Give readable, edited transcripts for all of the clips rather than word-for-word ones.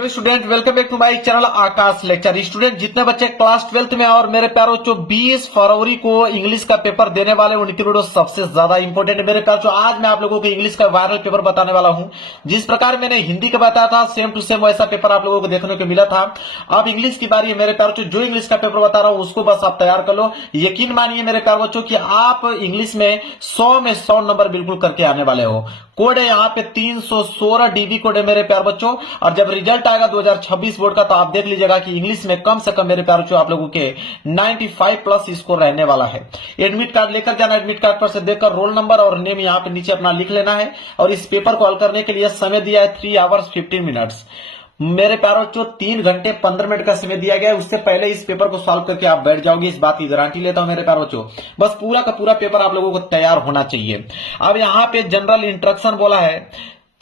Hello student, welcome back to my channel Aakash lecture. Student, जितने बच्चे class 12th में और मेरे प्यारो जो 20 फरवरी को इंग्लिश का पेपर देने वाले उनकी वीडियो सबसे ज्यादा इंपॉर्टेंट है मेरे प्यारो। आज मैं आप लोगों को इंग्लिश का वायरल पेपर बताने वाला हूं। जिस प्रकार मैंने हिंदी का बताया था सेम टू सेम वैसा पेपर आप लोगों को देखने को मिला था। अब इंग्लिश की बारी है मेरे प्यारो। जो इंग्लिश का पेपर बता रहा हूं उसको बस आप तैयार कर लो। यकीन मानिए मेरे प्यारो बच्चों की आप इंग्लिश में 100 में 100 नंबर बिल्कुल करके आने वाले हो। कोड है यहाँ पे 316 डीबी कोड है मेरे प्यार बच्चों। और जब रिजल्ट आएगा 2026 बोर्ड का तो आप देख लीजिएगा कि इंग्लिश में कम से कम मेरे प्यार बच्चों आप लोगों के 95 प्लस स्कोर रहने वाला है। एडमिट कार्ड लेकर जाना, एडमिट कार्ड पर से देखकर रोल नंबर और नेम यहाँ पे नीचे अपना लिख लेना है। और इस पेपर को हल करने के लिए समय दिया है 3 आवर्स 15 मिनट्स। मेरे प्यारों जो 3 घंटे 15 मिनट का समय दिया गया है उससे पहले इस पेपर को सॉल्व करके आप बैठ जाओगे, इस बात की गारंटी लेता हूं मेरे प्यारों बच्चों। बस पूरा का पूरा पेपर आप लोगों को तैयार होना चाहिए। अब यहाँ पे जनरल इंस्ट्रक्शन बोला है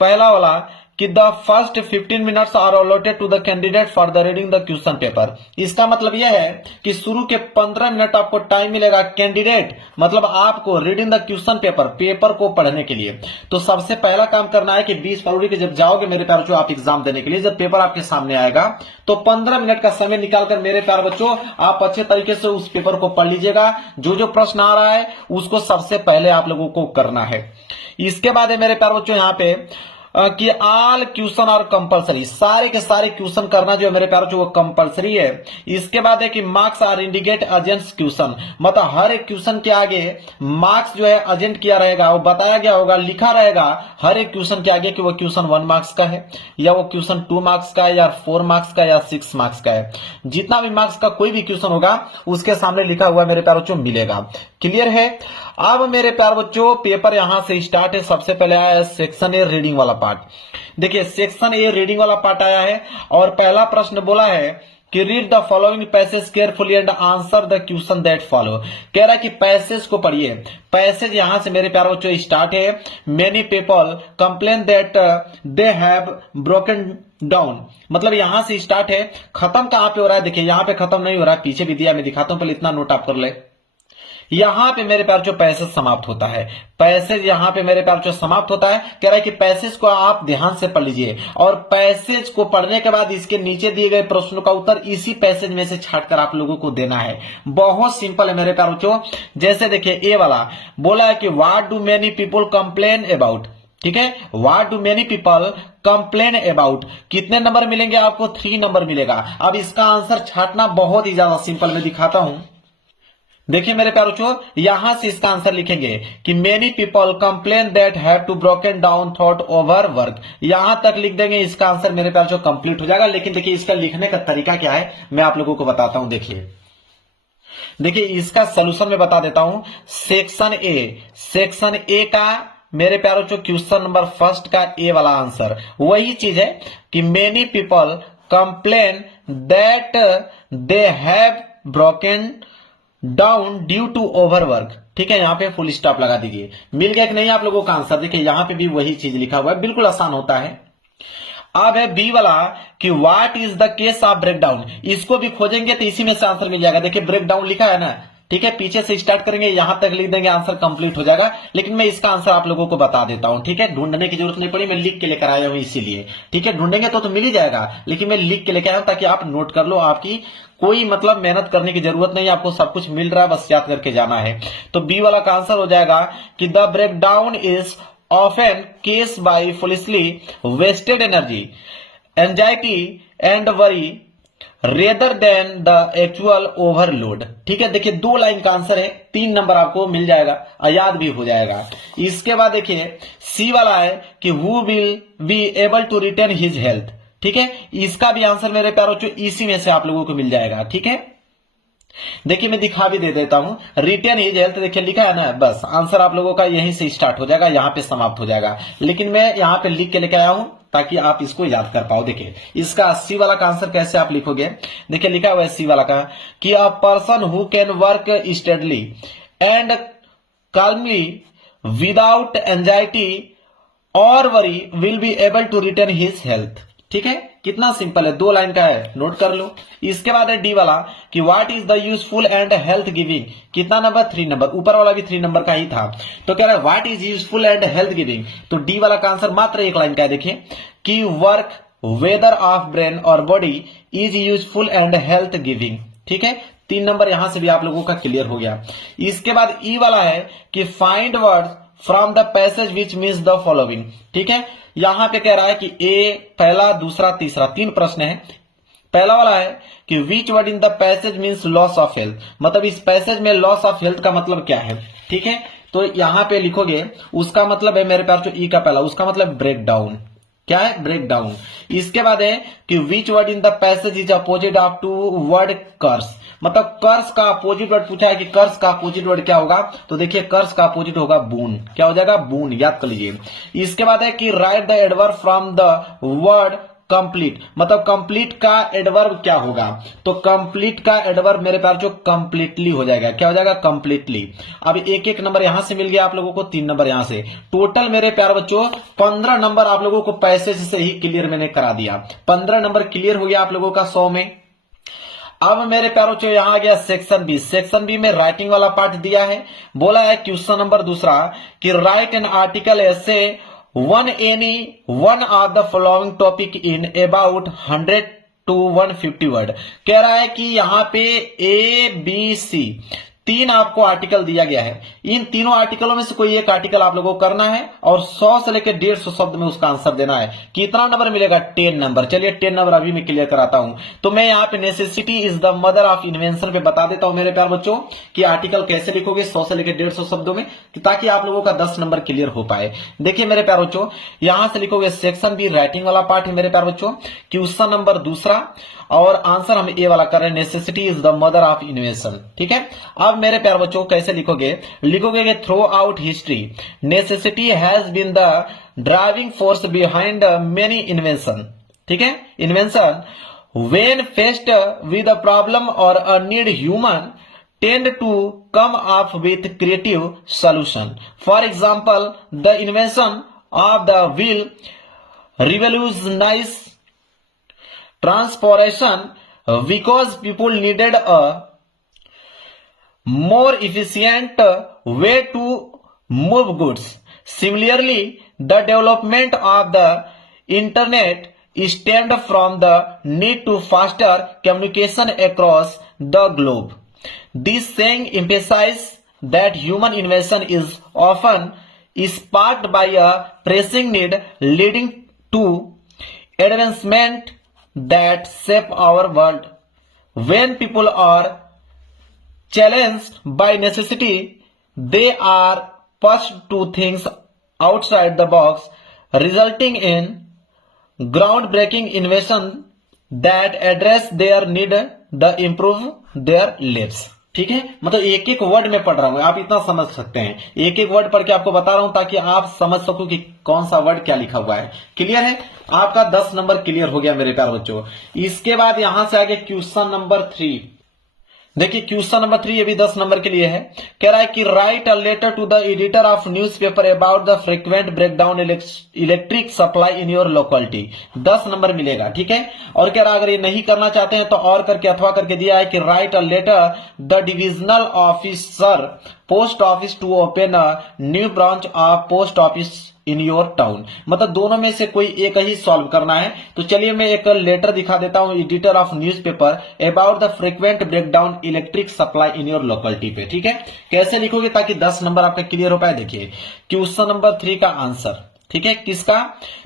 पहला वाला कि the first 15 minutes are allotted to the candidate for the reading the question paper. इसका मतलब यह है कि शुरू के 15 मिनट आपको टाइम मिलेगा कैंडिडेट मतलब आपको रीडिंग द क्वेश्चन पेपर को पढ़ने के लिए। तो सबसे पहला काम करना है कि 20 फरवरी के जब जाओगे मेरे प्यार बच्चों आप एग्जाम देने के लिए, जब पेपर आपके सामने आएगा तो 15 मिनट का समय निकालकर मेरे प्यार बच्चों आप अच्छे तरीके से उस पेपर को पढ़ लीजिएगा। जो प्रश्न आ रहा है उसको सबसे पहले आप लोगों को करना है। इसके बाद है मेरे प्यार बच्चों यहाँ पे कि ऑल क्वेश्चन और कंपलसरी, सारे के सारे क्वेश्चन करना जो है मेरे प्यारों वो कंपलसरी है। इसके बाद है कि मार्क्स आर इंडिकेट एजेंट्स क्वेश्चन, मतलब हर एक क्वेश्चन के आगे मार्क्स जो है एजेंट किया रहेगा, वो बताया गया होगा, लिखा रहेगा हर एक क्वेश्चन के आगे कि वो क्वेश्चन 1 मार्क्स का है या वो क्वेश्चन 2 मार्क्स का है या 4 मार्क्स का या 6 मार्क्स का है। जितना भी मार्क्स का कोई भी क्वेश्चन होगा उसके सामने लिखा हुआ मेरे प्यारों मिलेगा। क्लियर है। अब मेरे प्यार बच्चों पेपर यहां से स्टार्ट है। सबसे पहले आया है सेक्शन ए रीडिंग वाला पार्ट। देखिए सेक्शन ए रीडिंग वाला पार्ट आया है और पहला प्रश्न बोला है कि read the following passage carefully and answer the question that follow. कह रहा है कि पैसेज को पढ़िए। पैसेज यहां से मेरे प्यार बच्चों स्टार्ट है। Many people complain that they have broken down, मतलब यहां से स्टार्ट है। खत्म कहां पे हो रहा है? देखिए यहां पे खत्म नहीं हो रहा है, पीछे भी दिया, मैं दिखाता हूं, पहले इतना नोट आप कर ले। यहां पे मेरे प्यार जो पैसेज समाप्त होता है, पैसेज यहां पे मेरे प्यार जो समाप्त होता है। कह रहा है कि पैसेज को आप ध्यान से पढ़ लीजिए और पैसेज को पढ़ने के बाद इसके नीचे दिए गए प्रश्नों का उत्तर इसी पैसेज में से छांटकर आप लोगों को देना है। बहुत सिंपल है मेरे प्यार बच्चों। जैसे देखिए ए वाला बोला है कि what do many people complain about, ठीक है, what do many people complain about. कितने नंबर मिलेंगे आपको? 3 नंबर मिलेगा। अब इसका आंसर छांटना बहुत ही ज्यादा सिंपल, मैं दिखाता हूं। देखिए मेरे प्यारो बच्चों यहां से इसका आंसर लिखेंगे कि many people complain that have to broken down thought overwork. यहां तक लिख देंगे, इसका आंसर मेरे प्यारो बच्चों कंप्लीट हो जाएगा। लेकिन देखिए इसका लिखने का तरीका क्या है मैं आप लोगों को बताता हूं। देखिए इसका सोल्यूशन मैं बता देता हूं। सेक्शन ए का मेरे प्यारो बच्चों क्वेश्चन नंबर फर्स्ट का ए वाला आंसर वही चीज है कि many people complain that they have broken down due to overwork. ठीक है, यहां पे फुल स्टॉप लगा दीजिए। मिल गया कि नहीं आप लोगों का आंसर? देखिए यहां पे भी वही चीज लिखा हुआ है, बिल्कुल आसान होता है। अब है बी वाला कि what is the case of breakdown. इसको भी खोजेंगे तो इसी में से आंसर मिल जाएगा। देखिए ब्रेकडाउन लिखा है ना, ठीक है, पीछे से स्टार्ट करेंगे यहां तक लिख देंगे, आंसर कंप्लीट हो जाएगा। लेकिन मैं इसका आंसर आप लोगों को बता देता हूं, ठीक है, ढूंढने की जरूरत नहीं पड़ी, मैं लिख के लेकर आया हूं इसीलिए। ठीक है, ढूंढेंगे तो मिल ही जाएगा, लेकिन मैं लिख के लेकर आया हूं ताकि आप नोट कर लो। आपकी कोई मतलब मेहनत करने की जरूरत नहीं, आपको सब कुछ मिल रहा है, बस याद करके जाना है। तो बी वाला का आंसर हो जाएगा कि the breakdown is often caused by foolishly wasted energy, anxiety and worry rather than the actual overload. ठीक है, देखिए 2 लाइन का आंसर है, 3 नंबर आपको मिल जाएगा, याद भी हो जाएगा। इसके बाद देखिए सी वाला है कि who will be able to retain his health. ठीक है, इसका भी आंसर मेरे प्यारों इसी में से आप लोगों को मिल जाएगा। ठीक है, देखिए मैं दिखा भी दे देता हूं, रिटेन हिज हेल्थ देखिए लिखा है ना, बस आंसर आप लोगों का यहीं से स्टार्ट हो जाएगा, यहां पे समाप्त हो जाएगा। लेकिन मैं यहां पे लिख के लेके आया हूं ताकि आप इसको याद कर पाओ। देखिए इसका सी वाला का आंसर कैसे आप लिखोगे? देखिए लिखा हुआ है सी वाला का कि a person who can work steadily and calmly without anxiety और worry will be able to retain his health. ठीक है, कितना सिंपल है, 2 लाइन का है, नोट कर लो। इसके बाद है डी वाला कि what is the useful and health giving. कितना नंबर? 3 नंबर। ऊपर वाला भी 3 नंबर का ही था। तो कह रहा है what is useful and health giving. तो डी वाला का आंसर मात्र 1 लाइन का है। देखिए कि वर्क वेदर ऑफ ब्रेन और body is useful and health giving. ठीक है, 3 नंबर यहां से भी आप लोगों का क्लियर हो गया। इसके बाद ई वाला है कि find words from the passage which means the following. ठीक है, यहां पे कह रहा है कि ए पहला, दूसरा, तीसरा, 3 प्रश्न है। पहला वाला है कि which word in the passage means loss of health, मतलब इस पैसेज में लॉस ऑफ हेल्थ का मतलब क्या है। ठीक है, तो यहां पे लिखोगे, उसका मतलब है मेरे प्यार, जो ई का पहला, उसका मतलब ब्रेक डाउन। क्या है? Break down. इसके बाद है कि which word in the passage is opposite of to word curse, मतलब कर्स का अपोजिट वर्ड पूछा है कि कर्स का अपोजिट वर्ड क्या होगा, तो देखिए कर्स का अपोजिट होगा बून। क्या हो जाएगा? बून, याद कर लीजिए। इसके बाद है कि right the adverb from the word complete, मतलब कंप्लीट का एडवर्ब क्या होगा, तो कंप्लीट का एडवर्ब मेरे प्यार जो कंप्लीटली हो जाएगा। क्या हो जाएगा? कंप्लीटली। अब एक एक नंबर यहां से मिल गया आप लोगों को, 3 नंबर यहां से। टोटल मेरे प्यार बच्चों 15 नंबर आप लोगों को पैसेज से ही क्लियर मैंने करा दिया। 15 नंबर क्लियर हो गया आप लोगों का 100 में। अब मेरे प्यारों चो यहां आ गया सेक्शन बी। सेक्शन बी में राइटिंग वाला पार्ट दिया है। बोला है क्वेश्चन नंबर दूसरा कि राइट एन आर्टिकल ऐसे one any one of the following topic in about 100 to 150 word. कह रहा है कि यहां पे ए बी सी 3 आपको आर्टिकल दिया गया है। इन तीनों आर्टिकलों में से कोई एक आर्टिकल आप लोगों को करना है और 100 से लेकर 150 शब्द में उसका आंसर देना है। कितना नंबर मिलेगा? 10 नंबर। चलिए 10 नंबर अभी मैं क्लियर कराता हूं। तो मैं यहाँ पे necessity is the mother of invention पे बता देता हूं मेरे प्यार बच्चों कि आर्टिकल कैसे लिखोगे 100 से लेकर 150 शब्दों में, ताकि आप लोगों का 10 नंबर क्लियर हो पाए। देखिए मेरे प्यार बच्चों, यहां से लिखोगे सेक्शन बी राइटिंग वाला पार्ट है मेरे प्यार बच्चों, क्वेश्चन नंबर दूसरा, और आंसर हम ए वाला कर रहे हैं, necessity is the mother of invention. ठीक है, अब मेरे प्यार बच्चों कैसे लिखोगे? लिखोगे कि throughout history necessity has been the driving force behind many invention. ठीक है, invention when faced with a problem और a need human tend to come up with creative solution. For example, the invention of the wheel revolutionized transportation because people needed a more efficient way to move goods. Similarly, the development of the internet stemmed from the need to faster communication across the globe. This saying emphasizes that human invention is often sparked by a pressing need leading to advancement that shape our world. When people are challenged by necessity, they are pushed to think outside the box, resulting in groundbreaking invention that address their need, the improve their lives. ठीक है, मतलब एक एक word में पढ़ रहा हूं, आप इतना समझ सकते हैं। एक एक वर्ड पढ़ के आपको बता रहा हूं ताकि आप समझ सको कि कौन सा वर्ड क्या लिखा हुआ है। क्लियर है? आपका 10 नंबर क्लियर हो गया मेरे प्यारे बच्चों। इसके बाद यहां से आगे क्वेश्चन नंबर 3। देखिए क्वेश्चन नंबर 3 ये भी 10 नंबर के लिए है। कह रहा है कि write a letter to the editor of newspaper about the frequent breakdown electric supply in your locality. 10 number मिलेगा। ठीक है, और कह रहा है अगर ये नहीं करना चाहते हैं तो और करके अथवा करके दिया है कि write a letter the divisional officer post office to open a new branch of post office in your town. मतलब दोनों में से कोई एक ही सॉल्व करना है। तो चलिए मैं एक लेटर दिखा देता हूं editor of newspaper about the frequent breakdown electric supply in your locality पे। ठीक है, कैसे लिखोगे ताकि 10 नंबर आपका क्लियर हो पाए? देखिए क्वेश्चन नंबर 3 का आंसर। ठीक है, किसका?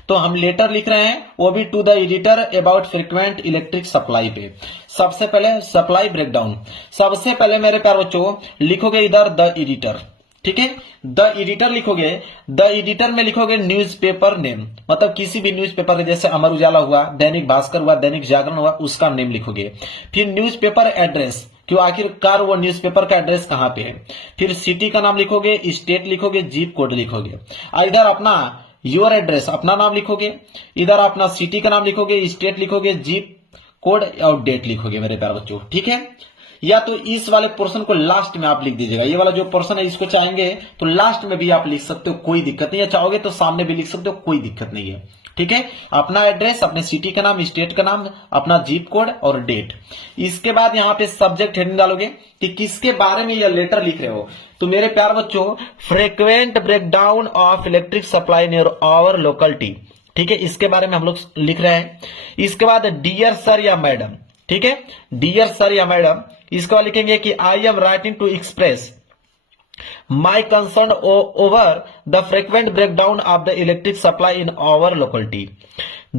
तो हम लेटर लिख रहे हैं, वो भी to the editor about frequent electric supply पे। सबसे पहले सप्लाई ब्रेकडाउन, सबसे पहले मेरे प्यारे बच्चों लिखोगे इधर द एडिटर। ठीक है, द एडिटर लिखोगे, द एडिटर में लिखोगे न्यूज़पेपर नेम, मतलब किसी भी न्यूज़पेपर जैसे अमर उजाला हुआ, दैनिक भास्कर हुआ, दैनिक जागरण हुआ, उसका नेम लिखोगे। फिर न्यूज़पेपर एड्रेस, क्यों आखिरकार वो न्यूज़पेपर का एड्रेस कहां पे है। फिर सिटी का नाम लिखोगे, स्टेट लिखोगे, जीप कोड लिखोगे। इधर अपना योर एड्रेस अपना नाम लिखोगे, इधर अपना सिटी का नाम लिखोगे, स्टेट लिखोगे, जीप कोड और डेट लिखोगे मेरे प्यारे बच्चों। ठीक है, या तो इस वाले पोर्शन को लास्ट में आप लिख दीजिएगा। ये वाला जो पोर्शन है इसको चाहेंगे तो लास्ट में भी आप लिख सकते हो, कोई दिक्कत नहीं है। चाहोगे तो सामने भी लिख सकते हो, कोई दिक्कत नहीं है। ठीक है, अपना एड्रेस, अपने सिटी का नाम, स्टेट का नाम, अपना जीप कोड और डेट। इसके बाद यहाँ पे सब्जेक्ट हेडिंग डालोगे कि किसके बारे में यह लेटर लिख रहे हो। तो मेरे प्यारे बच्चों frequent breakdown of electric supply near our locality, ठीक है, इसके बारे में हम लोग लिख रहे हैं। इसके बाद डियर सर या मैडम, ठीक है, डियर सर या मैडम, इसके बाद लिखेंगे कि I am writing to express my concern over the frequent breakdown of the electric supply in our locality.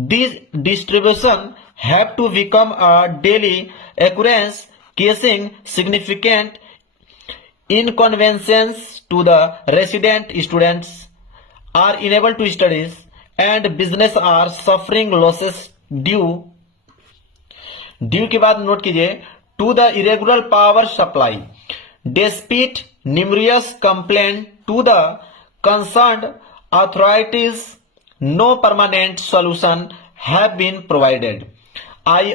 This distribution have to become a daily occurrence, causing significant inconvenience to the resident students are unable to study and business are suffering losses due के बाद note कीजिए to the irregular power supply. Despite numerous complaints to the concerned authorities, no permanent solution have been provided. I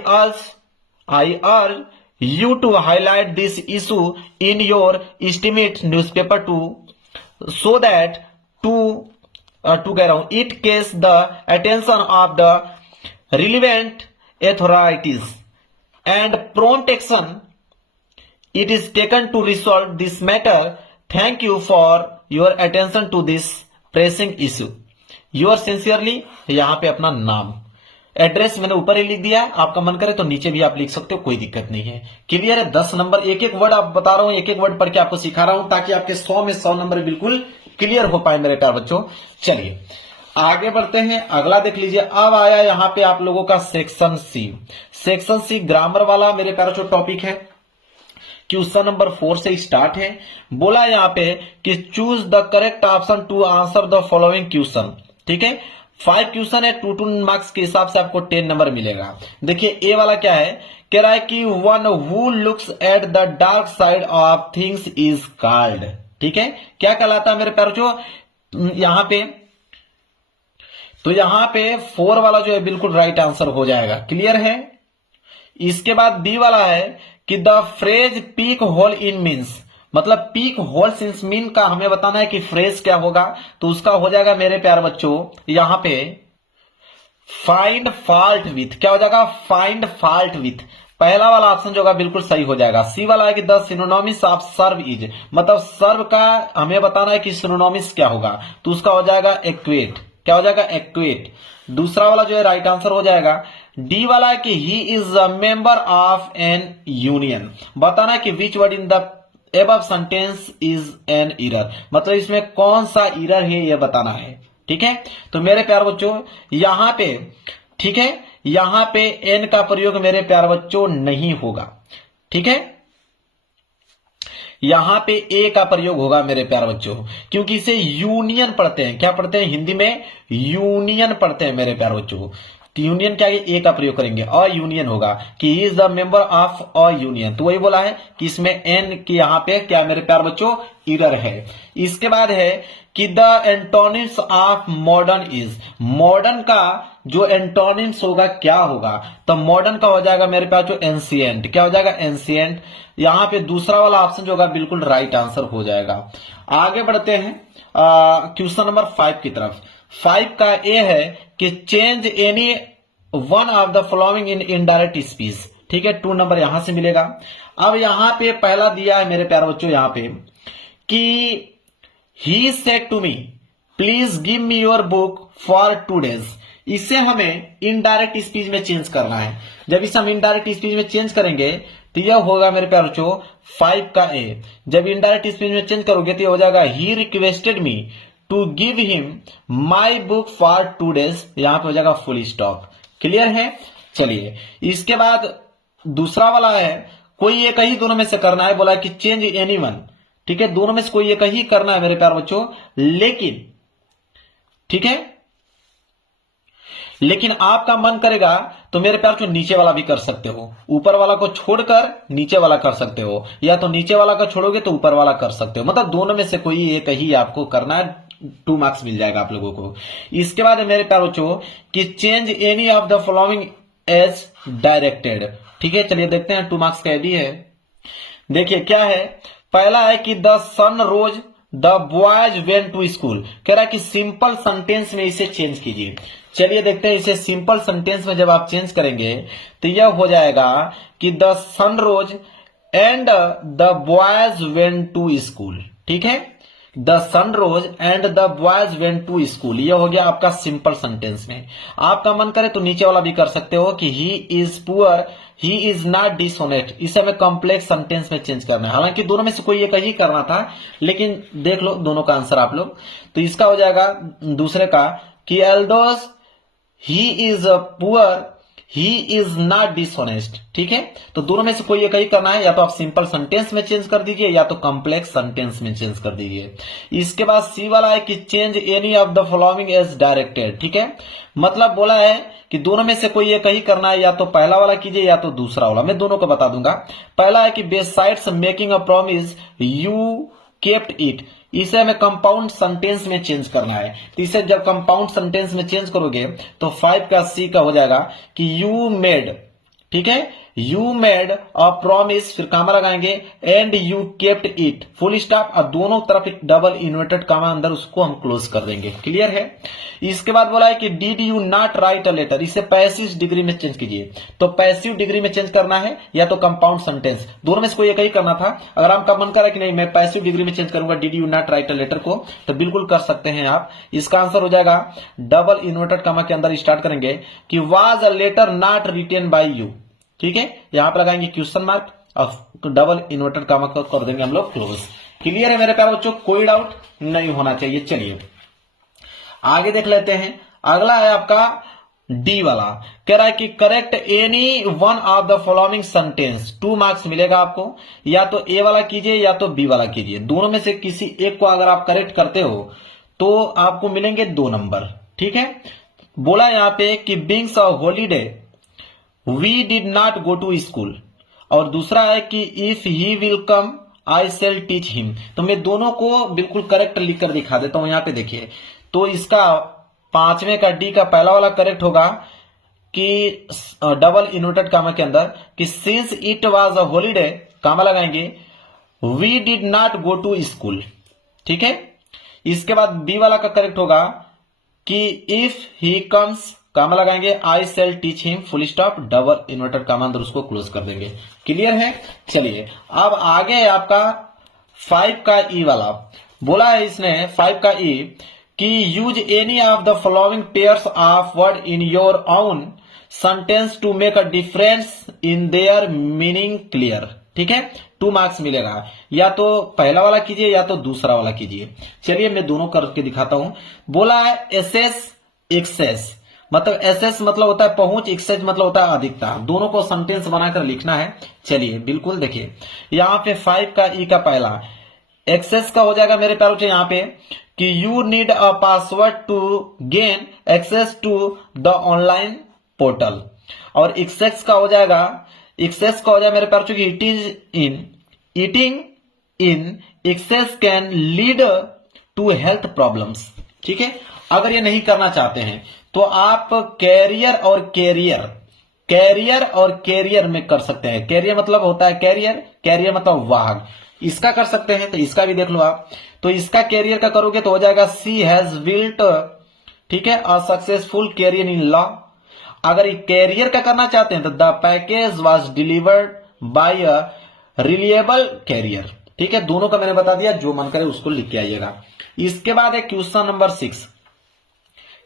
urge you to highlight this issue in your estimate newspaper too, so that it gets the attention of the relevant authorities and prompt action it is taken to resolve this matter. Thank you for your attention to this pressing issue. Yours sincerely, यहाँ पे अपना नाम, address मैंने ऊपर ही लिख दिया है, आपका मन करे तो नीचे भी आप लिख सकते हो, कोई दिक्कत नहीं है। क्लियर है? 10 नंबर, एक एक वर्ड आप बता रहा हूं, एक एक वर्ड पढ़ के आपको सिखा रहा हूं ताकि आपके 100 में 100 नंबर बिल्कुल क्लियर हो पाए मेरे प्यार बच्चों। चलिए आगे बढ़ते हैं, अगला देख लीजिए। अब आया यहाँ पे आप लोगों का section C. Section C grammar वाला मेरे प्यार बच्चों टॉपिक है, क्वेश्चन नंबर 4 से स्टार्ट है। बोला यहाँ पे कि choose the correct option to answer the following question, ठीक है। 5 क्वेश्चन है, 2 मार्क्स के हिसाब से आपको 10 नंबर मिलेगा। देखिए ए वाला क्या है, कह रहा है कि one who looks at the dark side of things is called, ठीक है, क्या कहलाता है मेरे प्यार बच्चों यहाँ पे। तो यहाँ पे 4 वाला जो है बिल्कुल राइट आंसर हो जाएगा। क्लियर है? इसके बाद बी वाला है कि the phrase peak hole in means, मतलब पीक होल सिंस मीन का हमें बताना है कि फ्रेज क्या होगा, तो उसका हो जाएगा मेरे प्यार बच्चों यहां पे फाइंड फॉल्ट विथ। क्या हो जाएगा? Find fault with. पहला वाला ऑप्शन जो होगा बिल्कुल सही हो जाएगा। सी वाला है कि the synonyms of serve is, मतलब सर्व का हमें बताना है कि सिनोनिम्स क्या होगा, तो उसका हो जाएगा एक्वेट। क्या हो जाएगा? एक्वेट। दूसरा वाला जो है राइट आंसर हो जाएगा। डी वाला है कि he is a member of an union, बताना है कि which word in the above sentence is an error, मतलब इसमें कौन सा एरर है यह बताना है, ठीक है। तो मेरे प्यार बच्चों यहां पे, ठीक है, यहां पे एन का प्रयोग मेरे प्यार बच्चों नहीं होगा, ठीक है, यहां पे ए का प्रयोग होगा मेरे प्यार बच्चों, क्योंकि इसे यूनियन पढ़ते हैं। क्या पढ़ते हैं? हिंदी में यूनियन पढ़ते हैं मेरे प्यार बच्चों। यूनियन क्या है? ए का प्रयोग करेंगे, अ यूनियन होगा कि he is the member of a union, तो वही बोला है कि इसमें एन की यहां पे क्या मेरे प्यार बच्चों एरर है। इसके बाद है कि the antonyms of modern is, modern का जो एंटोनिम्स होगा क्या होगा, तो मॉडर्न का हो जाएगा मेरे प्यार बच्चों एंशिएंट। क्या हो जाएगा? एंशिएंट। यहां पे दूसरा वाला ऑप्शन जो होगा बिल्कुल राइट आंसर हो जाएगा। आगे बढ़ते हैं क्वेश्चन नंबर 5 की तरफ। 5 का ए है कि change any one of the following in indirect speech, ठीक है, 2 नंबर यहां से मिलेगा। अब यहां पे पहला दिया है मेरे प्यारे बच्चों यहां पे कि he said to me please give me your book for 2 days, इसे हमें इनडायरेक्ट स्पीच में चेंज करना है। जब इसे हम इनडायरेक्ट स्पीच में चेंज करेंगे तो यह होगा मेरे प्यारे बच्चों 5 का ए। जब इनडायरेक्ट स्पीच में चेंज करोगे तो यह हो जाएगा he requested me to give him my book for 2 days, यहां पे हो जाएगा फुल स्टॉप। क्लियर है? चलिए इसके बाद दूसरा वाला है कोई एक ही दोनों में से करना है, बोला कि चेंज एनीवन, ठीक है, दोनों में से कोई एक ही करना है मेरे प्यारे बच्चों, लेकिन ठीक है, लेकिन आपका मन करेगा तो मेरे प्यार बच्चों नीचे वाला भी कर सकते हो, ऊपर वाला को छोड़कर नीचे वाला कर सकते हो, या तो नीचे वाला का छोड़ोगे तो ऊपर वाला कर सकते हो, मतलब दोनों में से कोई एक ही आपको करना है, 2 मार्क्स मिल जाएगा आप लोगों को। इसके बाद मेरे प्यारे बच्चों कि change any of the following as directed, ठीक है, चलिए देखते हैं 2 मार्क्स का भी है। देखिए क्या है, पहला है कि the sun rose the boys went to school, कह रहा है कि सिंपल सेंटेंस में इसे चेंज कीजिए। चलिए देखते हैं इसे सिंपल सेंटेंस में जब आप चेंज करेंगे तो यह हो जाएगा कि the sun rose and the boys went to school, ठीक है। The sun rose and the boys went to school. ये हो गया आपका सिंपल सेंटेंस में। आपका मन करे तो नीचे वाला भी कर सकते हो कि he is poor, he is not dishonest. इसे हमें कॉम्प्लेक्स सेंटेंस में चेंज करना है। हालांकि दोनों में से कोई एक ही करना था, लेकिन देख लो दोनों का आंसर आप लोग। तो इसका हो जाएगा दूसरे का कि Eldhose he is poor, he is not dishonest. ठीक है, तो दोनों में से कोई एक ही करना है। या तो आप सिंपल सेंटेंस में चेंज कर दीजिए या तो कॉम्प्लेक्स सेंटेंस में चेंज कर दीजिए। इसके बाद सी वाला है कि change any of the following as directed. ठीक है, मतलब बोला है कि दोनों में से कोई एक ही करना है, या तो पहला वाला कीजिए या तो दूसरा वाला। मैं दोनों को बता दूंगा। पहला है कि besides making a promise you kept it. इसे हमें कंपाउंड सेंटेंस में चेंज करना है। तो इसे जब कंपाउंड सेंटेंस में चेंज करोगे तो 5 का सी का हो जाएगा कि यू मेड, ठीक है, यू मेड अ प्रॉमिस, फिर कामा लगाएंगे, and you kept it, full stop, और दोनों तरफ एक डबल इन्वर्टेड कामा अंदर, उसको हम क्लोज कर देंगे। क्लियर है। इसके बाद बोला है कि did you not write a letter. इसे पैसिव डिग्री में चेंज कीजिए। तो पैसिव डिग्री में चेंज करना है या तो कंपाउंड सेंटेंस, दोनों में से कोई एक ही करना था। अगर आपका मन करा कि नहीं मैं पैसिव डिग्री में चेंज करूंगा did you not write a letter को, तो बिल्कुल कर सकते हैं आप। इसका आंसर हो जाएगा डबल इन्वर्टेड कामा के अंदर स्टार्ट करेंगे कि was a letter not written by you. ठीक है, यहां पर लगाएंगे क्वेश्चन मार्क और डबल इन्वर्टेड कामा को कर देंगे हम लोग क्लोज। क्लियर है मेरे प्यारे बच्चों, कोई डाउट नहीं होना चाहिए। चलिए आगे देख लेते हैं। अगला है आपका डी वाला, कह रहा है कि correct any one of the following sentence, 2 marks मिलेगा आपको। या तो ए वाला कीजिए या तो बी वाला कीजिए, दोनों में से किसी एक को अगर आप करेक्ट करते हो तो आपको मिलेंगे 2 नंबर। ठीक है, बोला यहां पे कि being a holiday we did not go to school, और दूसरा है कि if he will come I shall teach him. तो मैं दोनों को बिल्कुल करेक्ट लिख कर दिखा देता हूं। यहां पे देखिए, तो इसका 5वें का डी का पहला वाला करेक्ट होगा कि डबल इन्वर्टेड कामा के अंदर कि since it was a holiday, comma लगाएंगे, we did not go to school. ठीक है, इसके बाद बी वाला का करेक्ट होगा कि इफ ही कम्स, कामा लगाएंगे, I shall teach him, full stop, double inverted comma अंदर उसको क्लोज कर देंगे। क्लियर है। चलिए अब आगे आपका 5 का ई वाला, बोला है इसने 5 का ई कि use any of the following pairs of word in your own sentence to make a difference in their meaning clear. ठीक है, 2 मार्क्स मिलेगा। या तो पहला वाला कीजिए या तो दूसरा वाला कीजिए। चलिए मैं दोनों करके दिखाता हूं। बोला है एसेस एक्सेस, मतलब एसेस मतलब होता है पहुंच, एक्सेस मतलब होता है अधिकता। दोनों को सेंटेंस बनाकर लिखना है। चलिए बिल्कुल देखिए, यहां पे 5 का ई का पहला एक्सेस का हो जाएगा मेरे प्यारों से यहां पे कि you need a password to gain access to the online portal, और एक्सेस का हो जाएगा, एक्सेस का हो जाएगा मेरे प्यारों से it is in eating in excess can lead to health problems. ठीक है, अगर ये नहीं करना चाहते हैं तो आप कैरियर और कैरियर, कैरियर और कैरियर में कर सकते हैं। कैरियर मतलब होता है कैरियर, कैरियर मतलब वाहक, इसका कर सकते हैं। तो इसका भी देख लो आप। तो इसका कैरियर का करोगे तो हो जाएगा सी हैज बिल्ट, ठीक है, a successful career in law. अगर ये कैरियर का करना चाहते हैं तो the package was delivered by a reliable carrier. ठीक है, दोनों का मैंने बता दिया, जो मन करे उसको लिख के आइएगा। इसके बाद है क्वेश्चन नंबर 6।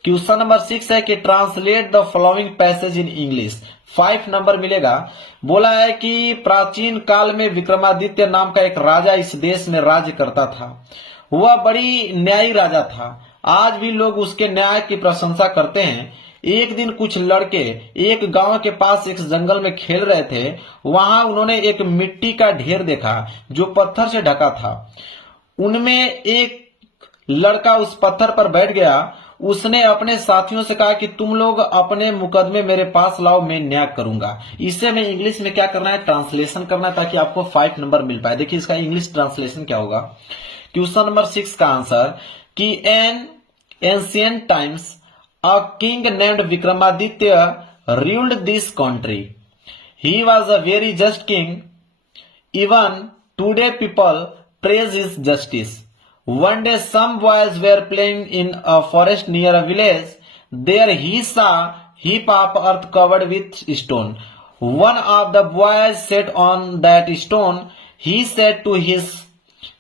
क्वेश्चन नंबर 6 है कि translate the following passage in English, 5 number मिलेगा। बोला है कि प्राचीन काल में विक्रमादित्य नाम का एक राजा इस देश में राज्य करता था। वह बड़ी न्यायी राजा था। आज भी लोग उसके न्याय की प्रशंसा करते हैं। एक दिन कुछ लड़के एक गांव के पास एक जंगल में खेल रहे थे। वहां उन्होंने एक मिट्टी का ढेर देखा जो पत्थर से ढका था। उनमें एक लड़का उस पत्थर पर बैठ गया। उसने अपने साथियों से कहा कि तुम लोग अपने मुकदमे मेरे पास लाओ, मैं न्याय करूंगा। इसे में इंग्लिश में क्या करना है, ट्रांसलेशन करना है, ताकि आपको 5 नंबर मिल पाए। देखिए इसका इंग्लिश ट्रांसलेशन क्या होगा। क्वेश्चन नंबर 6 का आंसर कि N ancient times a king named Vikramaditya ruled this country. He was a very just king. Even today people praise his justice. One day some boys were playing in a forest near a village. There he saw heap of earth covered with stone. One of the boys sat on that stone. He said to his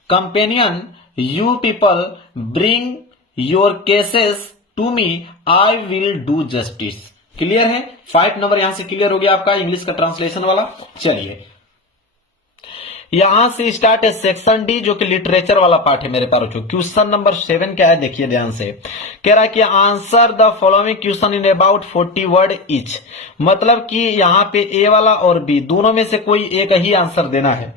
companion, you people bring your cases to me, I will do justice. Clear है? 5 number यहां से clear हो गया आपका English का translation वाला। चलिए यहां से स्टार्ट है सेक्शन डी, जो कि लिटरेचर वाला पार्ट है मेरे पास। क्वेश्चन नंबर 7 क्या है देखिए ध्यान से। कह रहा है कि answer the following question in about 40 word each. मतलब कि यहां पे ए वाला और बी दोनों में से कोई एक ही आंसर देना है,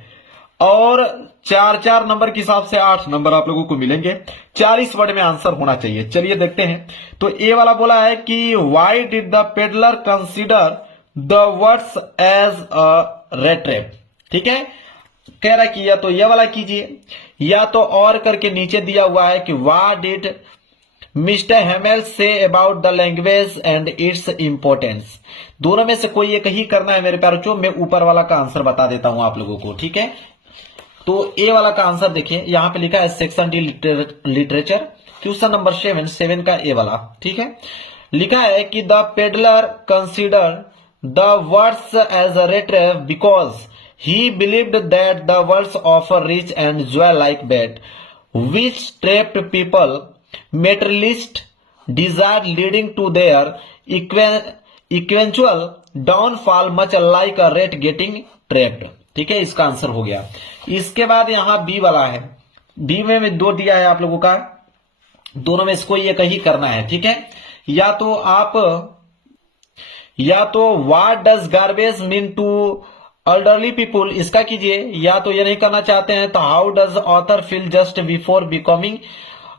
और 4-4 नंबर के हिसाब से 8 नंबर आप लोगों को मिलेंगे। 40 वर्ड में आंसर होना चाहिए। चलिए देखते हैं। तो ए वाला बोला है कि why did the peddler consider the words as a rattrap. ठीक है, कह रहा है कि या तो ये वाला कीजिए, या तो और करके नीचे दिया हुआ है कि what did mister Hamel say about the language and it's importance. दोनों में से कोई एक ही करना है मेरे प्यारों। मैं ऊपर वाला का आंसर बता देता हूं आप लोगों को। ठीक है, तो ए वाला का आंसर देखिए, यहां पे लिखा है section D literature, question number 7 का ए वाला। ठीक है, लिखा है कि the peddler consider the words as a rattrap because he believed that the words offer rich and joy like that which trapped people materialist desire leading to their eventual downfall much like a rat getting trapped। ठीक है, इसका answer हो गया। इसके बाद यहां B वाला है। बी में 2 दिया है आप लोगों का, दोनों में इसको ये कहीं करना है। ठीक है, या तो what does garbage mean to elderly people, इसका कीजिए। या तो ये नहीं करना चाहते हैं तो how does author feel just before becoming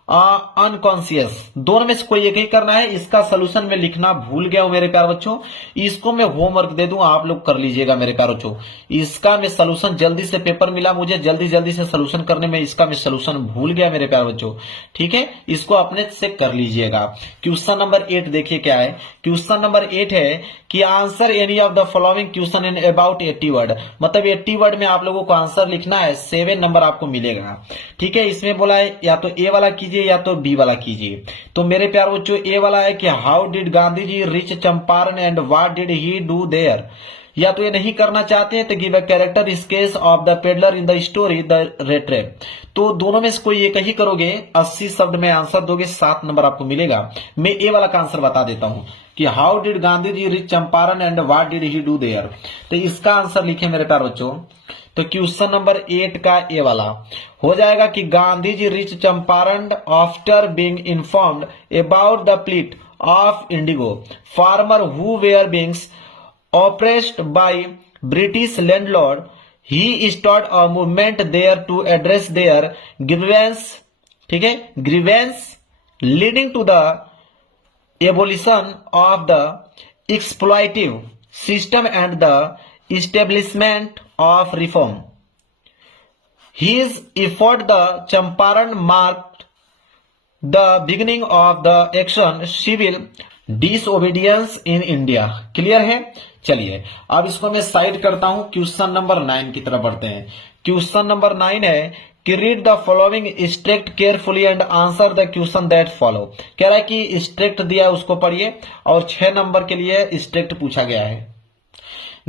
unconscious. दोनों में से कोई एक ही करना है। इसका सोल्यूशन में लिखना भूल गया हूं मेरे प्यारे बच्चों, इसको मैं होमवर्क दे दूं, आप लोग कर लीजिएगा मेरे प्यारे बच्चों। इसका मैं सोल्यूशन जल्दी से, पेपर मिला मुझे जल्दी से सोल्यूशन करने में, इसका मैं सोल्यूशन भूल गया मेरे प्यारे बच्चों। ठीक है, इसको अपने से कर लीजिएगा। क्वेश्चन नंबर 8 देखिए क्या है। क्वेश्चन नंबर 8 है कि answer any of the following question in about 80 word. मतलब 80 वर्ड में आप लोगों को आंसर लिखना है, 7 नंबर आपको मिलेगा। ठीक है, इसमें बोला है या तो ए वाला कीजिए या तो बी वाला कीजिए। तो मेरे प्यारे बच्चों ए वाला है कि how did Gandhi ji reach Champaran and what did he do there. या तो ये नहीं करना चाहते हैं तो give a character sketch of the peddler in the story the rattrap. तो दोनों में से कोई एक ही करोगे, 80 शब्द में आंसर दोगे, 7 नंबर आपको मिलेगा। मैं ए वाला का आंसर बता देता हूं कि how did Gandhi ji reach Champaran and what did he do there. तो इसका आंसर लिखे मेरे प्यारे बच्चों। तो क्वेश्चन नंबर 8 का ए वाला हो जाएगा कि Gandhi ji reach Champaran after being informed about the plight of indigo farmer who were beings oppressed by British landlord. He started a movement there to address their grievance, ठीक है, grievance leading to the abolition of the exploitative system and the establishment of reform. His effort, the Champaran, marked the beginning of the action civil disobedience in India। Clear है? चलिए अब इसको मैं side करता हूं, question number 9 की तरफ बढ़ते हैं। क्वेश्चन नंबर 9 है कि read the following strict carefully and answer the question that follow. कह रहा है कि स्ट्रिक्ट दिया है उसको पढ़िए, और 6 नंबर के लिए स्ट्रिक्ट पूछा गया है।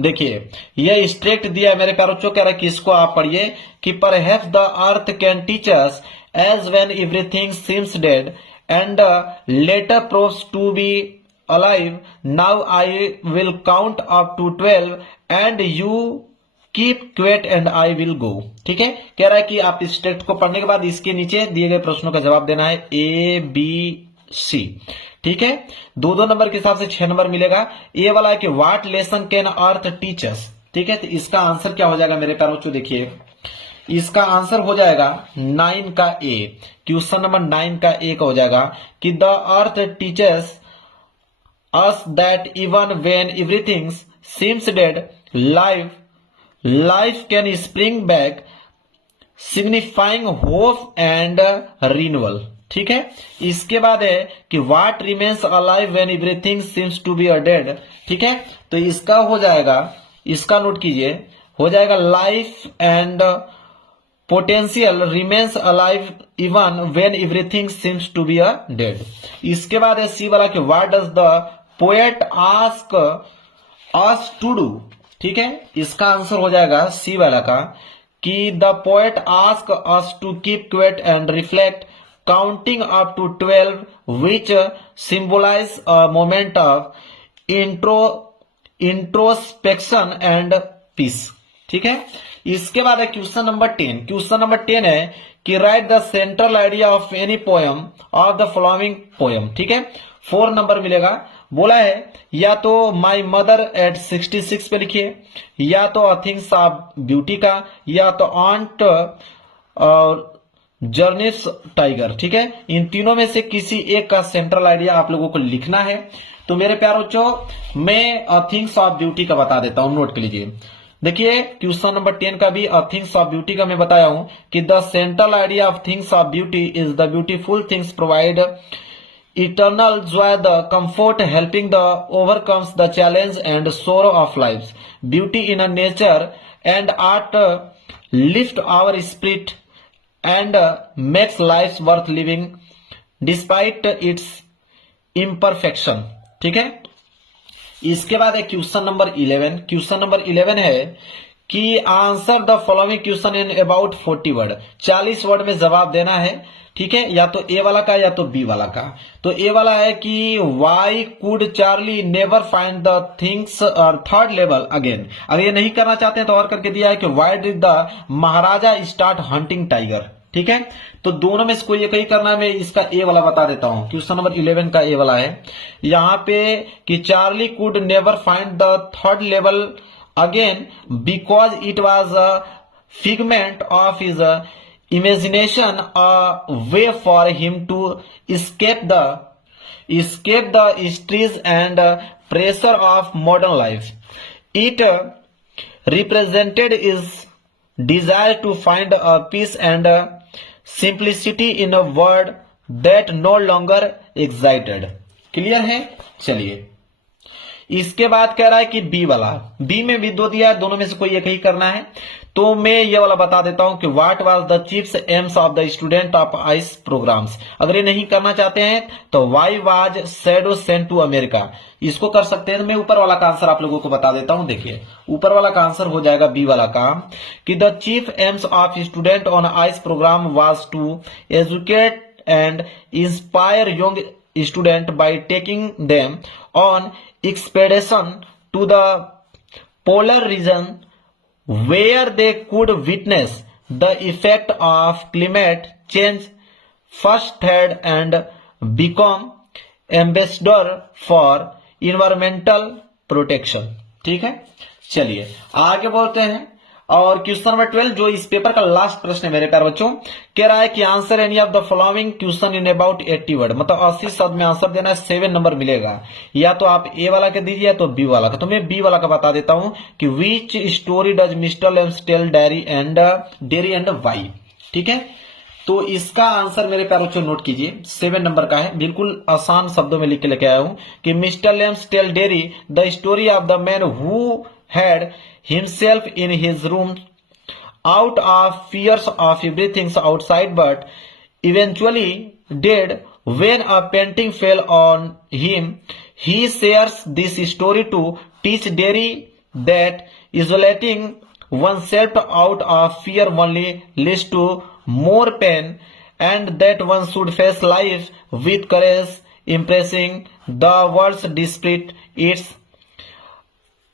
देखिए यह स्ट्रिक्ट दिया है मेरे प्यारे बच्चों। कह रहा है कि इसको आप पढ़िए कि perhaps the earth can teach us as when everything seems dead and later proves to be alive. Now I will count up to 12 and you keep quiet and I will go। ठीक है, कह रहा है कि आप इस text को पढ़ने के बाद इसके नीचे दिए गए प्रश्नों का जवाब देना है A B C। ठीक है, 2-2 नंबर के हिसाब से 6 नंबर मिलेगा। ए वाला है कि what lesson can earth teach us. ठीक है, तो इसका आंसर क्या हो जाएगा मेरे प्यारे बच्चों, देखिए इसका आंसर हो जाएगा 9 का ए। क्वेश्चन नंबर 9 का ए का हो जाएगा कि the earth teaches us that even when everything seems dead life can spring back signifying hope and renewal. ठीक है, इसके बाद है कि what remains alive when everything seems to be dead. ठीक है, तो इसका हो जाएगा, इसका नोट कीजिए, हो जाएगा life and potential remains alive even when everything seems to be dead. इसके बाद है सी वाला कि what does the poet ask us to do. ठीक है, इसका आंसर हो जाएगा सी वाला का कि the poet ask us to keep quiet and reflect counting up to 12 which symbolize a moment of introspection and peace. ठीक है, इसके बाद है क्वेश्चन नंबर 10। क्वेश्चन नंबर 10 है कि right the central idea of any poem of the following poem. ठीक है, 4 number मिलेगा। बोला है या तो माई मदर एट 66 पे लिखिए, या तो अ थिंग्स ऑफ ब्यूटी का, या तो ऑन्ट जर्निस टाइगर। ठीक है, इन तीनों में से किसी एक का सेंट्रल आइडिया आप लोगों को लिखना है। तो मेरे प्यारे बच्चों मैं अ थिंग्स ऑफ ब्यूटी का बता देता हूं, नोट के लीजिए। देखिए क्वेश्चन नंबर 10 का भी अ थिंग्स ऑफ ब्यूटी का मैं बताया हूं कि the central idea of things of beauty is the beautiful things provide eternal joy, the comfort, helping the overcomes the challenge and sorrow of lives. Beauty in a nature and art lift our spirit and makes life worth living despite its imperfection. ठीक है, इसके बाद है question number 11। Question number 11 है कि answer the following question in about 40 word. 40 word में जवाब देना है। ठीक है, या तो ए वाला का या तो बी वाला का। तो ए वाला है कि Y could Charlie never find the things और थर्ड लेवल अगेन। अगर ये नहीं करना चाहते हैं तो और करके दिया है कि why did the Maharaja start hunting tiger. ठीक है, तो दोनों में से कोई एक ही करना है। मैं इसका ए वाला बता देता हूं। क्वेश्चन नंबर 11 का ए वाला है यहां पे कि Charlie could never find the third level again because it was a figment of his imagination, a way for him to escape the stress and pressure of modern life. It represented his desire to find a peace and simplicity in a world that no longer existed. Clear है? चलिए इसके बाद कह रहा है कि B वाला, B में भी दो दिया है, दोनों में से कोई एक ही करना है। तो मैं ये वाला बता देता हूं कि what was the chief aims of the student of ice programs. अगर ये नहीं करना चाहते हैं तो why was shadow sent to America, इसको कर सकते हैं। तो मैं ऊपर वाला का आंसर आप लोगों को बता देता हूं। देखिए ऊपर वाला का आंसर हो जाएगा बी वाला का कि the chief aims of student on ice program was to educate and inspire young student by taking them on expedition to the polar region where they could witness the effect of climate change firsthand and become ambassador for environmental protection. ठीक है, चलिए आगे बढ़ते हैं। और question number 12 जो इस paper का लास्ट प्रश्न है मेरे प्यारे बच्चों, कह रहा है कि answer any of the following question in about 80 word, मतलब 80 शब्द में आंसर देना है। 7 नंबर मिलेगा। या तो आप ए वाला का दीजिए या तो बी वाला का। तो मैं बी वाला का बता देता हूं कि which story does Mr Lamb's tell Derry and why. ठीक है, तो इसका आंसर मेरे प्यारे बच्चों नोट कीजिए, 7 नंबर का है। बिल्कुल आसान शब्दों में लिख के लेके आया हूं कि mister Lamb's tell Derry the story of the man who had himself in his room out of fears of everything outside, but eventually dead when a painting fell on him. He shares this story to teach Derry that isolating oneself out of fear only leads to more pain, and that one should face life with courage, embracing the world's despite its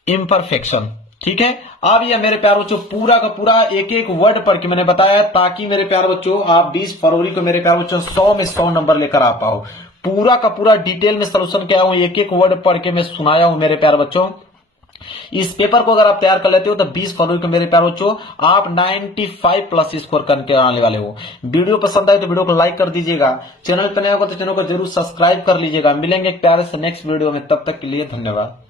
imperfection. ठीक है, अब ये मेरे प्यारे बच्चों पूरा का पूरा एक एक वर्ड पढ़ के मैंने बताया ताकि मेरे प्यारे बच्चों आप 20 फरवरी को मेरे प्यारे बच्चों 100 में 100 नंबर लेकर आ पाओ। पूरा का पूरा डिटेल में सोल्यूशन किया हूं, एक एक वर्ड पढ़ के मैं सुनाया हूं मेरे प्यारे बच्चों। इस पेपर को अगर आप तैयार कर लेते हो तो 20 फरवरी को मेरे प्यारे बच्चों आप 95 प्लस स्कोर करके आने वाले हो। वीडियो पसंद आए तो वीडियो को लाइक कर दीजिएगा, चैनल पर नया होगा तो चैनल को जरूर सब्सक्राइब कर लीजिएगा। मिलेंगे एक प्यारे से नेक्स्ट वीडियो में, तब तक के लिए धन्यवाद।